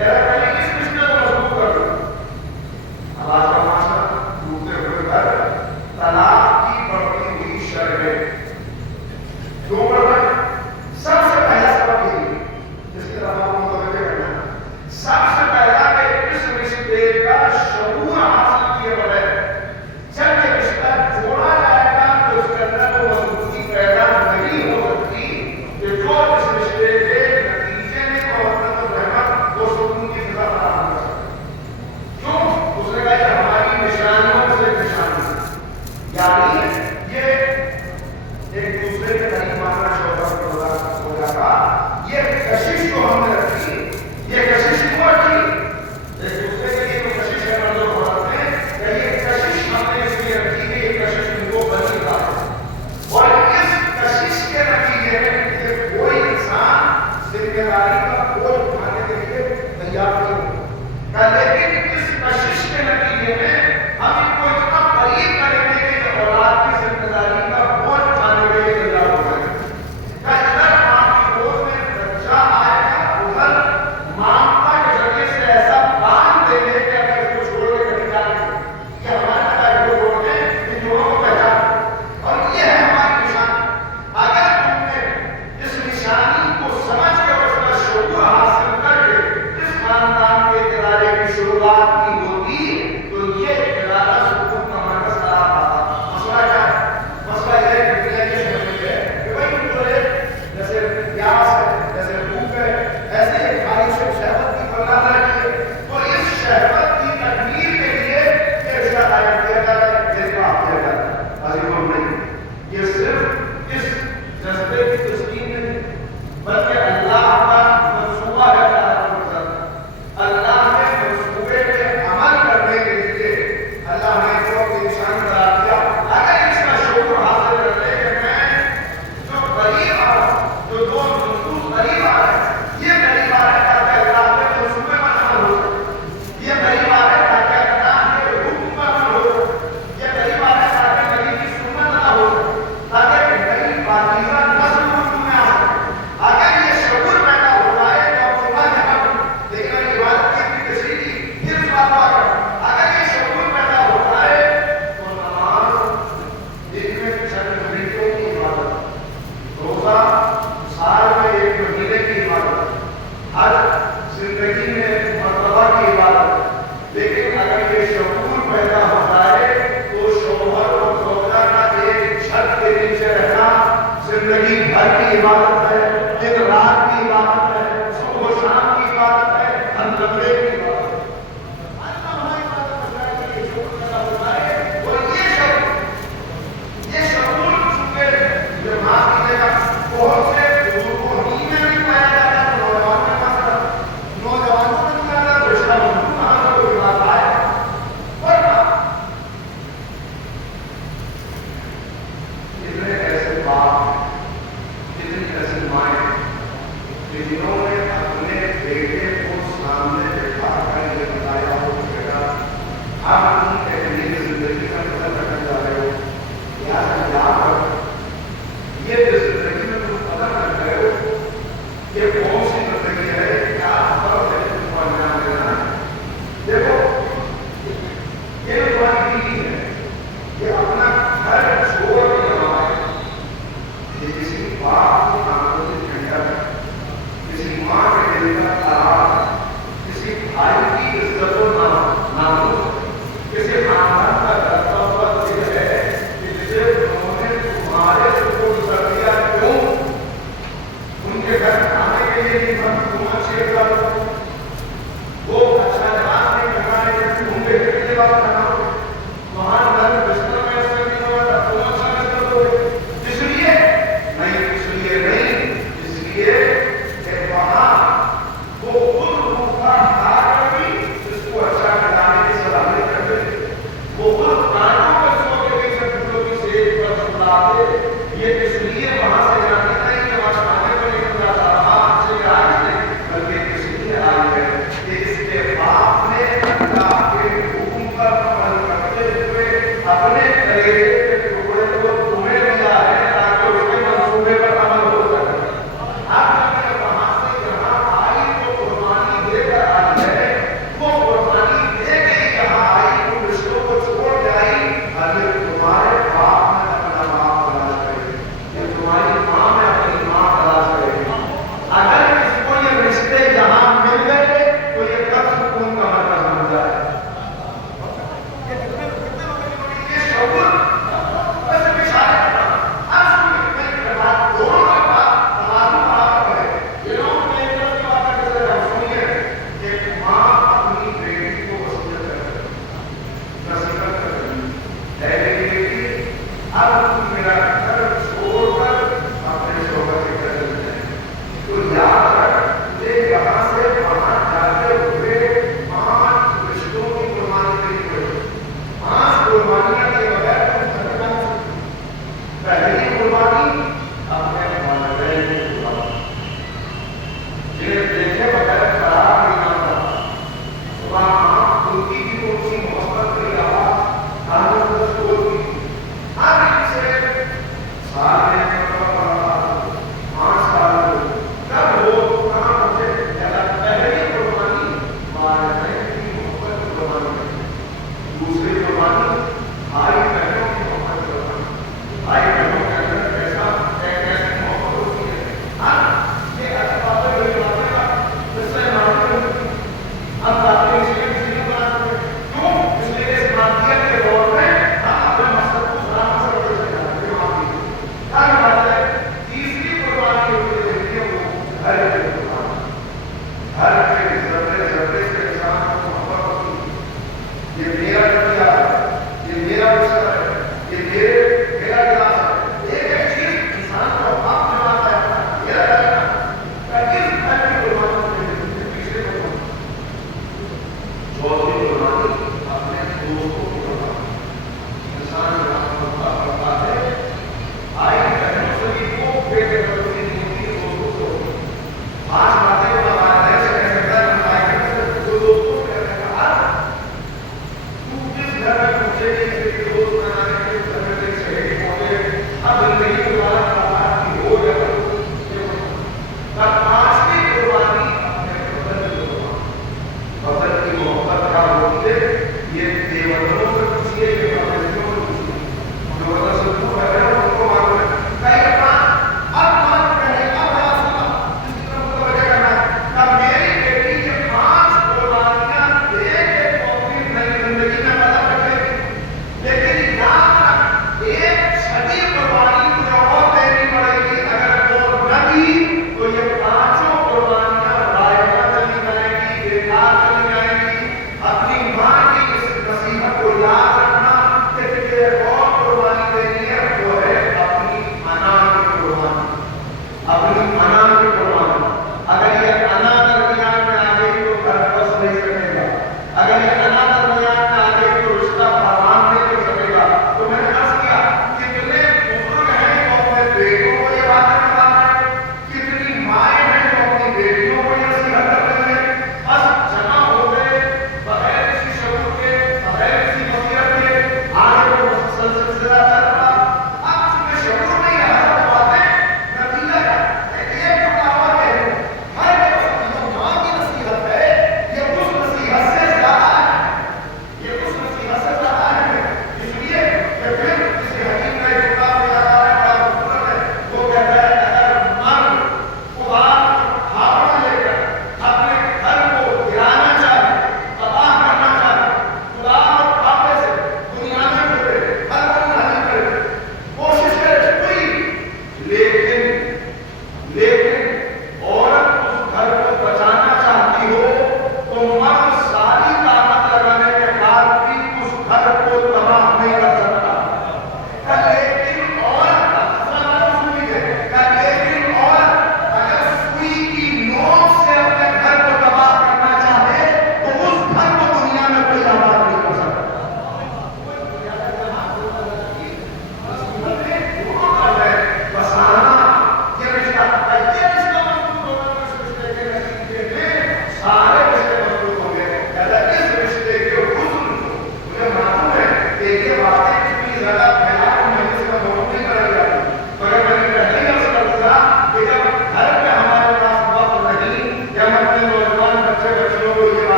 میرا پہلے اس رشتے کو مضبوط کر دو. اب آج کا معاشرہ ڈوبتے ہوئے گھر، طلاق کی بڑھتی ہوئی شرحیں. کیوں بڑھ رہا ہے؟ سب سے پہلا سبب یہی ہے، جس کی طرف آپ کو متوجہ کرنا ہے. سب سے پہلا کہ اس رشتے کا شعور حاصل کیے بغیر جب یہ رشتہ جوڑا جائے گا تو اس کے اندر وہ مضبوطی پیدا نہیں ہو سکتی کہ جو اس رشتے کے نتیجے میں محبت و رحمت و سکون کی فضا فراہم کر سکے. کیوں؟ اس نے کہا کہ ہماری نشانیوں میں سے ایک نشانی یعنی یہ ایک دوسرے کے قریب آنا شوہر ہو جاتا. یہ کشش جو ہم نے رکھی، یہ کشش کیوں رکھی؟ ایک دوسرے کے لیے کشش ہے مرد و عورت میں، کہ یہ کشش ہم نے اس لیے رکھی کہ یہ کشش ان کو بچی تھا. اور اس کشش کے نتیجے میں کہ کوئی انسان ذمہ داری کا بوجھ اٹھانے کے لیے تیار نہیں ہوتا. لیکن اس کشش کے نتیجے میں ہم ان کو اتنا قریب کریں گے کہ یہ اولاد کی ذمہ داری کا بوجھ اٹھانے کے لیے تیار ہو جائے. ادھر ماں کی گود میں بچہ آئے گا، ادھر مامتا کے ذریعے سے ایسا باندھ دیں گے کہ اگر اس کو چھوڑ کے کہیں جائیں گے یہ ہمارے پتا کو چھوڑ کے ان دونوں کو پہچان. اور یہ ہے ہماری نشانی. اگر تم نے اس نشانی کو سمجھ کے اور اس کا شعور حاصل کر کے اس خاندان کے ادارے کی شروعات کی ہوتی تو یہ ادارہ سکون کا مرکز قرار پاتا. مسئلہ کیا ہے؟ مسئلہ یہ ہے کہ یہ سمجھ ہے کہ بھائی جو ہے جیسے پیاس ہے، جیسے بھوک ہے، ایسے ہی خالی سے شہوت کی فلاح رہی ہے. تو اس شہوت کی تکمیل کے لیے یہ رشتہ قائم کیا جاتا ہے، دل کا آپ کیا جاتا ہے. عظیم نہیں، یہ صرف اس جذبے کی تسکین نہیں بلکہ اللہ کا منصوبہ ہے. اللہ کے منصوبے پہ عمل کرنے کے لیے اللہ نے اس کو نشان قرار دیا. اگر اس کا شعور حاصل کر لے کہ میں جو غریب آ رہا ہوں، جو دو مخصوص غریب آ رہے ہیں، یہ غریب آ رہے ہیں تاکہ اللہ کے منصوبے پر عمل ہو سکے. یہ غریب آ رہے ہیں تاکہ اللہ کے حکم پر عمل ہو سکے. یہ غریب آ رہے ہیں تاکہ نبی کی سنت ادا ہو سکے، تاکہ غریب پاکیزہ نسل وجود میں آ سکے. اگر یہ شعور پیدا ہو جائے تو اب صبح جب لیکن اگر عبادت کی اتنی تشریح کی پھر اس بات پر اگر یہ شعور پیدا ہو جائے تو نماز دن میں چند گھنٹوں کی عبادت، روزہ سال میں ایک مہینے کی عبادت، حج زندگی میں